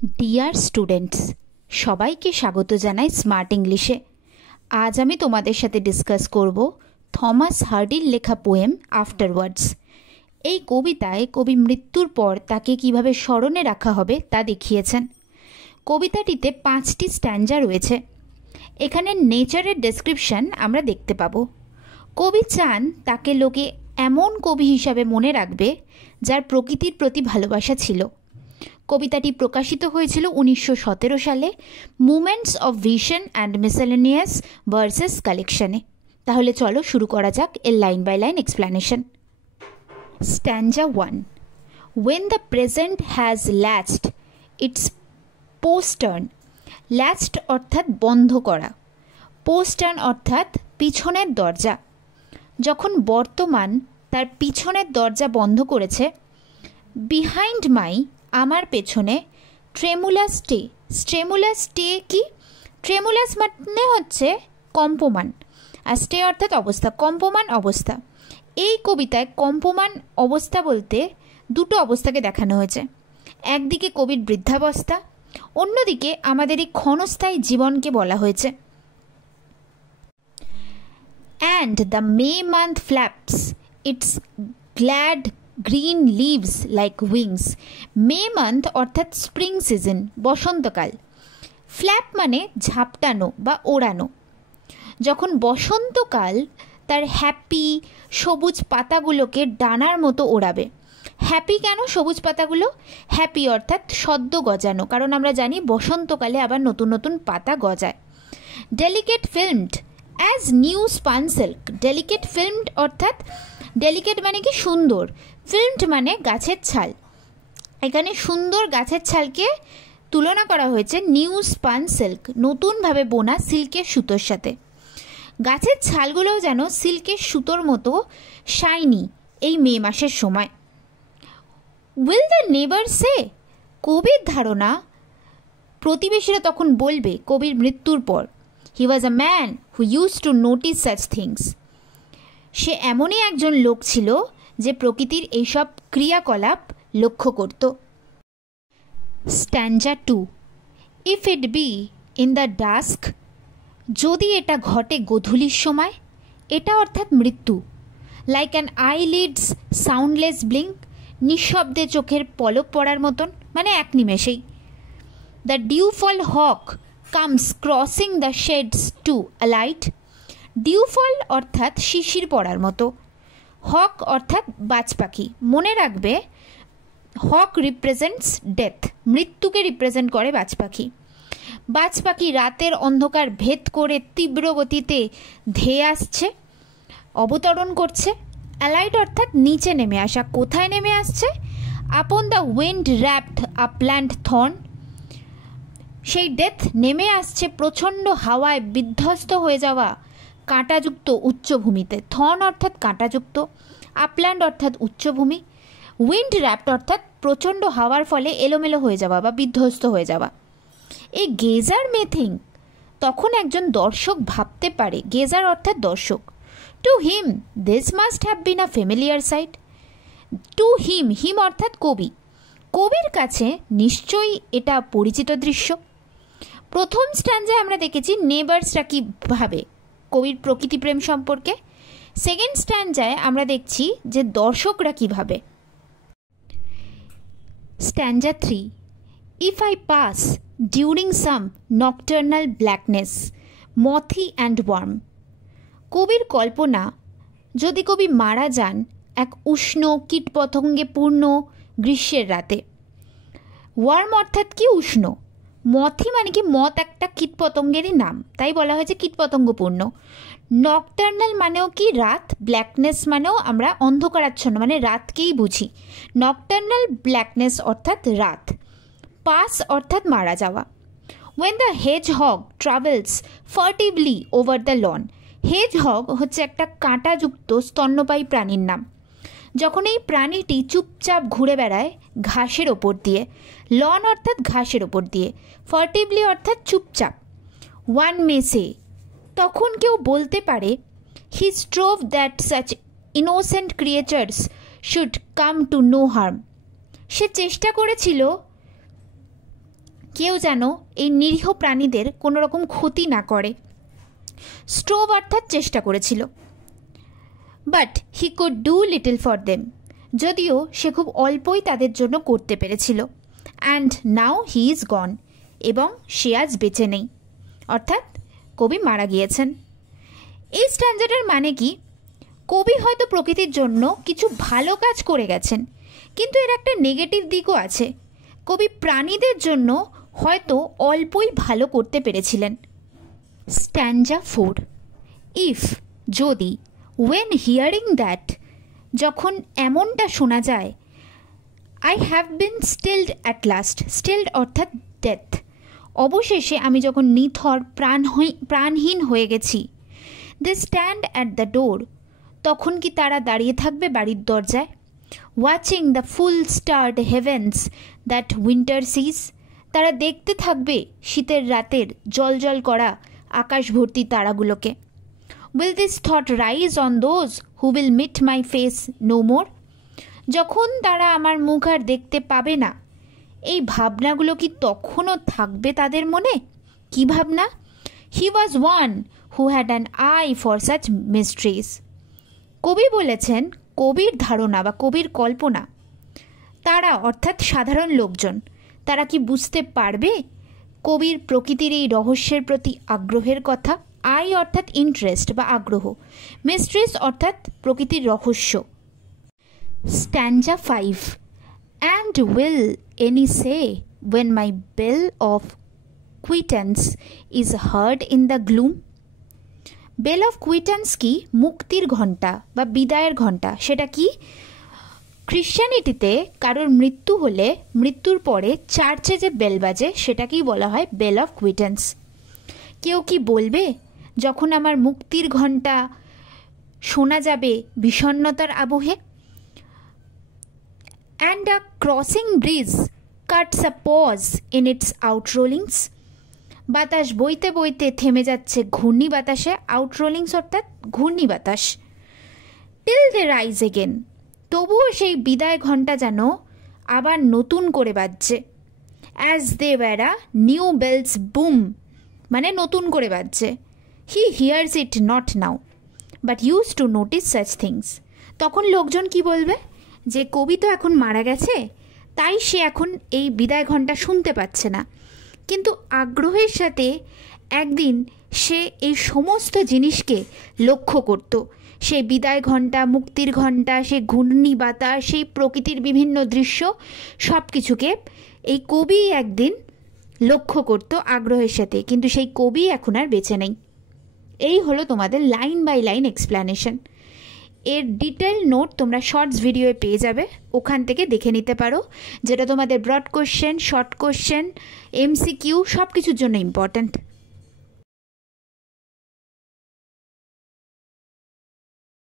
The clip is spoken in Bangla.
ডিয়ার স্টুডেন্টস, সবাইকে স্বাগত জানাই স্মার্ট ইংলিশে। আজ আমি তোমাদের সাথে ডিসকাস করব থমাস হার্ডির লেখা পোয়েম আফটারওয়ার্ডস। এই কবিতায় কবি মৃত্যুর পর তাকে কিভাবে স্মরণে রাখা হবে তা দেখিয়েছেন। কবিতাটিতে 5টি স্ট্যান্জা রয়েছে। এখানে নেচারের ডেসক্রিপশন আমরা দেখতে পাবো। কবি চান তাকে লোকে এমন কবি হিসাবে মনে রাখবে যার প্রকৃতির প্রতি ভালোবাসা ছিল। কবিতাটি প্রকাশিত হয়েছিল 1917 সালে moments of vision and miscellaneous verses কালেকশনে। তাহলে চলো শুরু করা যাক এর line by line explanation. Stanza 1, When the present has latched its postern, latched অর্থাৎ বন্ধ করা, postern অর্থাৎ পিছনের দরজা। যখন বর্তমান তার পিছনের দরজা বন্ধ করেছে, বিহাইন্ড মাই আমার পেছনে, ট্রেমুলাস স্টে, ট্রেমুলাস স্টে কি? ট্রেমুলাস মানে হচ্ছে কম্পমান, আর স্টে অর্থাৎ অবস্থা, কম্পমান অবস্থা। এই কবিতায় কম্পমান অবস্থা বলতে দুটো অবস্থাকে দেখানো হয়েছে। একদিকে কবির বৃদ্ধাবস্থা, অন্যদিকে আমাদের এই ক্ষণস্থায়ী জীবনকে বলা হয়েছে। And the May month flaps its glad green leaves like wings. May month অর্থাৎ স্প্রিং সিজন, বসন্তকাল। ফ্ল্যাপ মানে ঝাপটানো বা ওড়ানো। যখন বসন্তকাল তার হ্যাপি সবুজ পাতাগুলোকে ডানার মতো ওড়াবে। হ্যাপি কেন সবুজ পাতাগুলো? হ্যাপি অর্থাৎ সদ্য গজানো, কারণ আমরা জানি বসন্তকালে আবার নতুন নতুন পাতা গজায়। Delicate filmed as new span silk. Delicate filmed অর্থাৎ ডেলিকেট মানে কি সুন্দর, ফিল্মড মানে গাছের ছাল। এখানে সুন্দর গাছের ছালকে তুলনা করা হয়েছে নিউ স্পান সিল্ক, নতুনভাবে বোনা সিল্কের সুতোর সাথে। গাছের ছালগুলোও যেন সিল্কের সুতোর মতো শাইনি এই মে মাসের সময়। উইল দ্য নেবার সে, কবির ধারণা প্রতিবেশীরা তখন বলবে কবির মৃত্যুর পর, he was a man who use to notice such things. সে এমনই একজন লোক ছিল যে প্রকৃতির এইসব ক্রিয়াকলাপ লক্ষ্য করত। Stanza 2, if it be in the dusk, যদি এটা ঘটে গোধূলির সময়, এটা অর্থাৎ মৃত্যু। Like an eyelids soundless blink, নিঃশব্দে চোখের পলক পড়ার মতন, মানে এক নিমেষেই। The dewfall hawk comes crossing the shades to alight. Dewfall অর্থাৎ শিশির পড়ার মতো, হক অর্থাৎ বাজ পাখি। মনে রাখবে হক রিপ্রেজেন্টস ডেথ, মৃত্যুকে রিপ্রেজেন্ট করে বাজ পাখি। বাজ পাখি রাতের অন্ধকার ভেদ করে তীব্র গতিতে ধেয়ে আসছে, অবতরণ করছে। অ্যালাইট অর্থাৎ নিচে নেমে আসা। কোথায় নেমে আসছে? Upon the wind wrapped upland thorn. সেই ডেথ নেমে আসছে প্রচণ্ড হাওয়ায় বিধ্বস্ত হয়ে যাওয়া কাঁটাযুক্ত উচ্চভূমিতে। থর্ন অর্থাৎ কাঁটাযুক্ত, আপল্যান্ড অর্থাৎ উচ্চভূমি, উইন্ড র্যাপড অর্থাৎ প্রচণ্ড হাওয়ার ফলে এলোমেলো হয়ে যাওয়া বা বিধ্বস্ত হয়ে যাওয়া। এই গেজার মে থিঙ্ক, তখন একজন দর্শক ভাবতে পারে, গেজার অর্থাৎ দর্শক, to him this must have been a familiar sight. To him, him অর্থাৎ কবি, কবির কাছে নিশ্চয়ই এটা পরিচিত দৃশ্য। প্রথম স্ট্যান্জায় আমরা দেখেছি নেবার্সরা কী ভাবে কবির প্রকৃতি প্রেম সম্পর্কে। সেকেন্ড স্ট্যান্জায় আমরা দেখছি যে দর্শকরা কীভাবে। Stanza 3, if I pass during some nocturnal blackness mothy and warm. কবির কল্পনা, যদি কবি মারা যান এক উষ্ণ কীটপতঙ্গে পূর্ণ গ্রীষ্মের রাতে। ওয়ার্ম অর্থাৎ কি? উষ্ণ। মথি মানে কি? মথ একটা কীটপতঙ্গেরই নাম, তাই বলা হয়েছে কীটপতঙ্গপূর্ণ। নকটার্নাল মানেও কি? রাত। ব্ল্যাকনেস মানেও আমরা অন্ধকারাচ্ছন্ন মানে রাতকেই বুঝি। নকটার্নাল ব্ল্যাকনেস অর্থাৎ রাত। পাস অর্থাৎ মারা যাওয়া। When the hedgehog travels furtively over the lawn. Hedgehog হচ্ছে একটা কাঁটাযুক্ত স্তন্যপায়ী প্রাণীর নাম। যখন এই প্রাণীটি চুপচাপ ঘুরে বেড়ায় ঘাসের ওপর দিয়ে, লন অর্থাৎ ঘাসের ওপর দিয়ে, ফার্টিভলি অর্থাৎ চুপচাপ। ওয়ান মেসে, তখন কেউ বলতে পারে, he strove that such innocent creatures should come to no harm. সে চেষ্টা করেছিল কেউ যেন এই নিরীহ প্রাণীদের কোনো রকম ক্ষতি না করে। স্ট্রোভ অর্থাৎ চেষ্টা করেছিল। But he could do little for them, যদিও সে খুব অল্পই তাদের জন্য করতে পেরেছিল। অ্যান্ড নাও হি ইজ গন, এবং সে আজ বেঁচে নেই, অর্থাৎ কবি মারা গিয়েছেন। এই স্ট্যান্ডার্ডের মানে কি? কবি হয়তো প্রকৃতির জন্য কিছু ভালো কাজ করে গেছেন, কিন্তু এর একটা নেগেটিভ দিকও আছে। কবি প্রাণীদের জন্য হয়তো অল্পই ভালো করতে পেরেছিলেন। স্ট্যান্জা 4, ইফ যদি, ওয়েন হিয়ারিং দ্যাট যখন এমনটা শোনা যায়, I have been stilled at last, stilled অর্থাৎ ডেথ, অবশেষে আমি যখন নিথর প্রাণহীন হয়ে গেছি। They stand at the door, তখন কি তারা দাঁড়িয়ে থাকবে বাড়ির দরজায়? Watching the full starred heavens that winter sees, তারা দেখতে থাকবে শীতের রাতের জলজল করা আকাশ ভর্তি তারাগুলোকে। Will this thought rise on those who will meet my face no more, যখন তারা আমার মুখ আর দেখতে পাবে না, এই ভাবনাগুলো কি তখনও থাকবে তাদের মনে? কি ভাবনা? He was one who had an eye for such mysteries. কবি বলেছেন, কবির ধারণা বা কবির কল্পনা, তারা অর্থাৎ সাধারণ লোকজন, তারা কি বুঝতে পারবে কবির প্রকৃতির এই রহস্যের প্রতি আগ্রহের কথা? আই অর্থাৎ ইন্টারেস্ট বা আগ্রহ, মিস্ট্রিজ অর্থাৎ প্রকৃতির রহস্য। স্ট্যান্জা 5, and will any say when my bell of quittance is heard in the gloom? Bell of quittance কি? মুক্তির ঘণ্টা বা বিদায়ের ঘণ্টা। সেটা কি? খ্রিশ্চানিটিতে কারোর মৃত্যু হলে মৃত্যুর পরে চার্চে যে বেল বাজে সেটাকেই বলা হয় বেল অফ কুইটেন্স। কেউ কি বলবে যখন আমার মুক্তির ঘণ্টা শোনা যাবে বিষণ্ণতার আবহে? And a crossing breeze cuts a pause in its outrollings, বাতাস বইতে বইতে থেমে যাচ্ছে ঘূর্ণি বাতাসে, আউটরোলিংস অর্থাৎ ঘূর্ণি বাতাস। টিল দে রাইজ এগেন, তবুও সেই বিদায় ঘণ্টা যেন আবার নতুন করে বাজছে। As they were a new bell's boom, মানে নতুন করে বাজছে। He hears it not now but used to notice such things, তখন লোকজন কি বলবে? যে কবি তো এখন মারা গেছে, তাই সে এখন এই বিদায় ঘণ্টা শুনতে পাচ্ছে না, কিন্তু আগ্রহের সাথে একদিন সে এই সমস্ত জিনিসকে লক্ষ্য করত। সেই বিদায় ঘণ্টা, মুক্তির ঘণ্টা, সেই ঘূর্ণি বাতাস, সেই প্রকৃতির বিভিন্ন দৃশ্য, সব কিছুকে এই কবি একদিন লক্ষ্য করত আগ্রহের সাথে, কিন্তু সেই কবি এখন আর বেঁচে নেই। এই হলো তোমাদের লাইন বাই লাইন এক্সপ্ল্যানেশন। এর ডিটেল নোট তোমরা শর্টস ভিডিওয়ে পেয়ে যাবে, ওখান থেকে দেখে নিতে পারো, যেটা তোমাদের broad question, short question, MCQ সব কিছুর জন্য ইম্পর্ট্যান্ট।